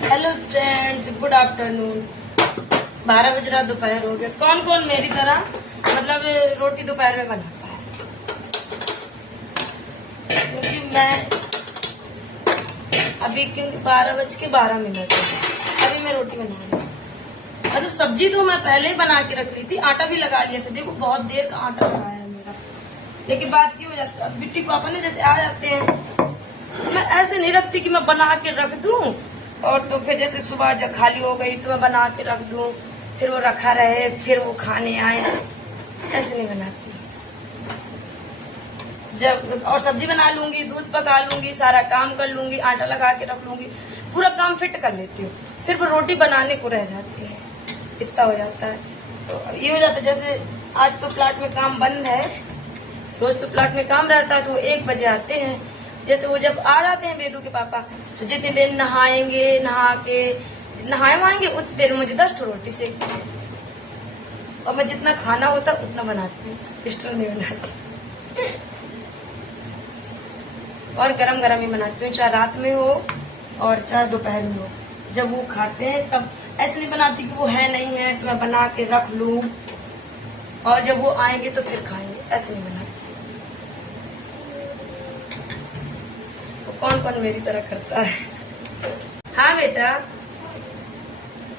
Hello friends, good afternoon. 12 बज रहा, दोपहर हो गया। कौन कौन मेरी तरह मतलब रोटी दोपहर में बनाता है? क्योंकि मैं अभी 12:12 है, अभी मैं रोटी बना रही हूँ। मतलब सब्जी तो मैं पहले ही बना के रख ली थी, आटा भी लगा लिया था। देखो बहुत देर का आटा लगाया है मेरा, लेकिन बात की हो जाती है। बिट्टी पापा ने जैसे आ जाते हैं, मैं ऐसे नहीं रखती कि मैं बना के रख दूं और तो फिर जैसे सुबह जब खाली हो गई तो मैं बना के रख दूं, फिर वो रखा रहे, फिर वो खाने आए। ऐसे नहीं बनाती। जब और सब्जी बना लूंगी, दूध पका लूंगी, सारा काम कर लूंगी, आटा लगा के रख लूंगी, पूरा काम फिट कर लेती हूँ। सिर्फ रोटी बनाने को रह जाती है, इतना हो जाता है। तो ये हो जाता है, जैसे आज तो प्लाट में काम बंद है, रोज तो प्लाट में काम रहता है, तो 1 बजे आते हैं। जैसे वो जब आ जाते हैं वेदू के पापा, तो जितनी देर नहाएंगे, नहा के नहाए वहाएंगे, उतनी देर मुझे 10 रोटी सेकती है। और मैं जितना खाना होता उतना बनाती हूँ, एक्स्ट्रा नहीं बनाती। और गरम गरम ही बनाती हूँ, चाहे रात में हो और चाहे दोपहर में हो। जब वो खाते हैं तब ऐसे नहीं बनाती कि वो है नहीं है तो मैं बना के रख लूं और जब वो आएंगे तो फिर खाएंगे, ऐसे नहीं बनाती। तो कौन कौन मेरी तरह करता है? हाँ बेटा,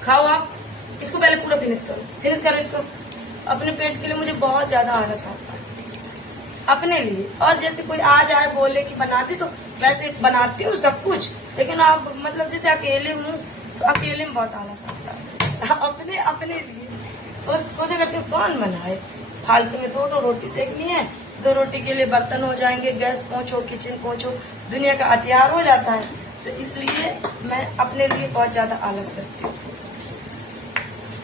खाओ आप। इसको पहले पूरा फिनिश करो इसको। अपने पेट के लिए मुझे बहुत ज्यादा आलस आता है, अपने लिए। और जैसे कोई आ जाए बोले कि बनाती, तो वैसे बनाती हूँ सब कुछ, लेकिन आप मतलब जैसे अकेले हूँ तो अकेले में बहुत आलस आता है। अपने लिए सोचा करते कौन बनाए। फालतू में 2 रोटी सेकनी है, 2 रोटी के लिए बर्तन हो जाएंगे, गैस पहुंचो, किचन पहुंचो, दुनिया का अटियार हो जाता है। तो इसलिए मैं अपने लिए बहुत ज्यादा आलस करती हूँ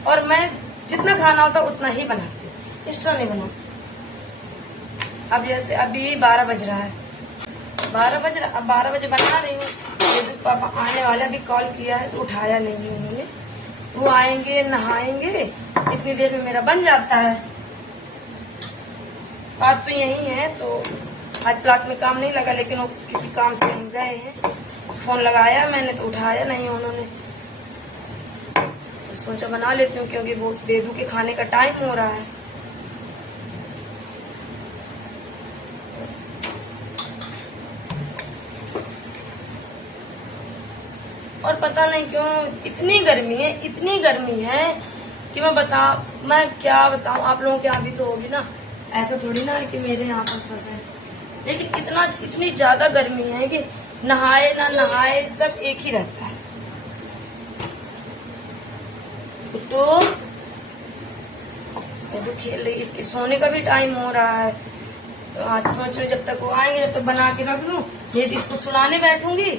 और मैं जितना खाना होता है उतना ही बनाती हूँ, एक्स्ट्रा नहीं बनाती। अब जैसे अभी 12 बज रहा है, 12 बजे बना रही हूँ। पापा आने वाले, अभी कॉल किया है तो उठाया नहीं उन्होंने। वो आएंगे, नहाएंगे, इतनी देर में मेरा बन जाता है। आज तो यही है, तो आज प्लाट में काम नहीं लगा, लेकिन वो किसी काम से नहीं गए हैं। फोन लगाया मैंने तो उठाया नहीं उन्होंने, तो सोचा बना लेती हूँ, क्योंकि वो बेदू के खाने का टाइम हो रहा है। और पता नहीं क्यों इतनी गर्मी है कि मैं क्या बताऊं। आप लोगों के यहाँ भी तो होगी ना, ऐसा थोड़ी ना है कि मेरे यहाँ पर फंसे। लेकिन इतनी ज्यादा गर्मी है कि नहाए ना नहाए सब एक ही रहता है। तो खेल रही, इसके सोने का भी टाइम हो रहा है। तो आज सोच रही जब तक वो आएंगे जब तक बना के रख लूं। ये इसको सुलाने बैठूंगी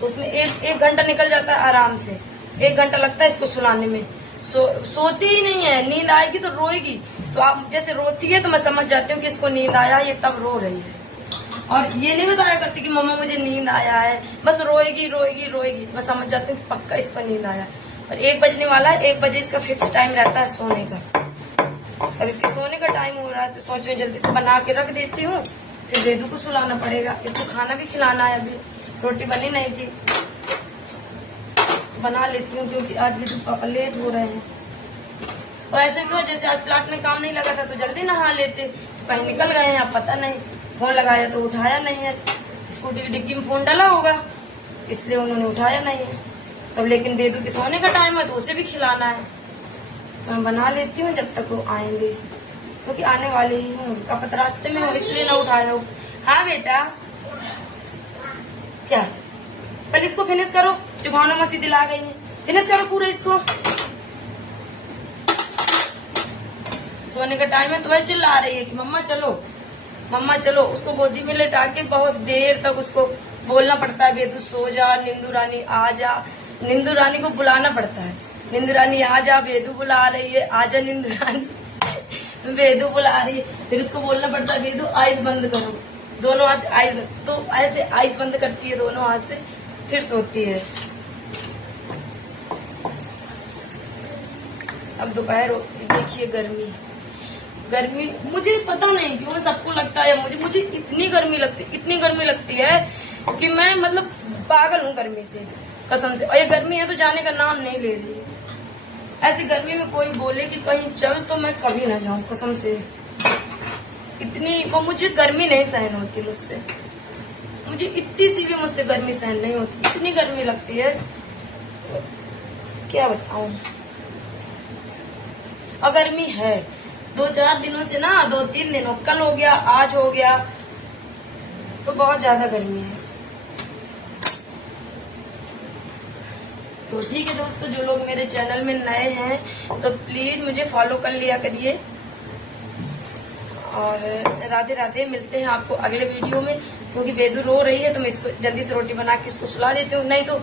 तो उसमें एक घंटा निकल जाता है आराम से। 1 घंटा लगता है इसको सुलाने में। सोती ही नहीं है, नींद आएगी तो रोएगी। तो आप जैसे रोती है तो मैं समझ जाती हूँ कि इसको नींद आया, ये तब रो रही है। और ये नहीं बताया करती कि मम्मा मुझे नींद आया है, बस रोएगी। मैं समझ जाती हूँ पक्का इसको नींद आया। और 1 बजने वाला है, 1 बजे इसका फिक्स टाइम रहता है सोने का। अब इसके सोने का टाइम हो रहा है तो सोच रही जल्दी से बना के रख देती हूँ, फिर वेदू को सुलाना पड़ेगा। इसको खाना भी खिलाना है, अभी रोटी बनी नहीं थी, बना लेती हूँ क्योंकि आज वेदू पापा लेट हो रहे हैं। तो ऐसे तो जैसे आज प्लाट में काम नहीं लगा था तो जल्दी नहा लेते, तो कहीं निकल गए हैं, अब पता नहीं। फोन लगाया तो उठाया नहीं है, स्कूटी की डिक्की में फोन डाला होगा, इसलिए उन्होंने उठाया नहीं है। तब लेकिन वेदू के सोने का टाइम है तो उसे भी खिलाना है, तो मैं बना लेती हूँ जब तक वो आएंगे, क्योंकि आने वाले ही हूँ। अब रास्ते में हूँ इसलिए ना उठाया हूँ। हाँ बेटा, क्या पहले इसको फिनिश करो, जो भावना मसीह दिला गई है, फिनिश करो पूरे इसको। सोने का टाइम है तो वह चिल्ला रही है कि मम्मा चलो। उसको गोदी में लेटा के बहुत देर तक उसको बोलना पड़ता है, वेदू सो जा, निंदू रानी आ जा। निंदू रानी को बुलाना पड़ता है, निंदू रानी आ जा, वेदू बुला रही है, आजा निंदू रानी। वेदू बुला रही है, फिर उसको बोलना पड़ता है वेदू आइस बंद करो, दोनों हाथ से आइस, तो ऐसे आइस बंद करती है दोनों हाथ से, फिर सोती है। अब दोपहर हो, देखिए गर्मी मुझे पता नहीं क्यों सबको लगता है, मुझे इतनी गर्मी लगती है कि मैं मतलब पागल हूँ गर्मी से। कसम से। और ये गर्मी है तो जाने का नाम नहीं ले रही है। ऐसी गर्मी में कोई बोले कि कहीं चल तो मैं कभी ना जाऊं, कसम से। इतनी वो मुझे गर्मी नहीं सहन होती मुझसे, मुझे इतनी सी भी मुझसे गर्मी सहन नहीं होती, इतनी गर्मी लगती है क्या बताऊं। और गर्मी है 2-4 दिनों से ना, 2-3 दिनों, कल हो गया आज हो गया, तो बहुत ज्यादा गर्मी है। तो ठीक है दोस्तों, जो लोग मेरे चैनल में नए हैं तो प्लीज मुझे फॉलो कर लिया करिए। और राधे राधे, मिलते हैं आपको अगले वीडियो में। क्योंकि बेदू रो रही है तो मैं इसको जल्दी से रोटी बना के इसको सुला देती हूँ, नहीं तो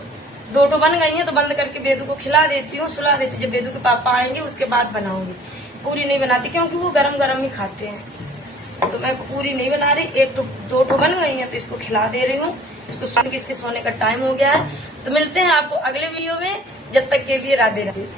2 तो बन गई हैं तो बंद करके बेदू को खिला देती हूँ, सुला देती हूँ। जब बेदू के पापा आएंगे उसके बाद बनाऊंगी, पूरी नहीं बनाती क्योंकि वो गरम गरम ही खाते हैं। तो मैं पूरी नहीं बना रही, 1-2 तो बन गई हैं तो इसको खिला दे रही हूँ। इसको इसके सोने का टाइम हो गया है। तो मिलते हैं आपको अगले वीडियो में, जब तक के लिए राधे राधे।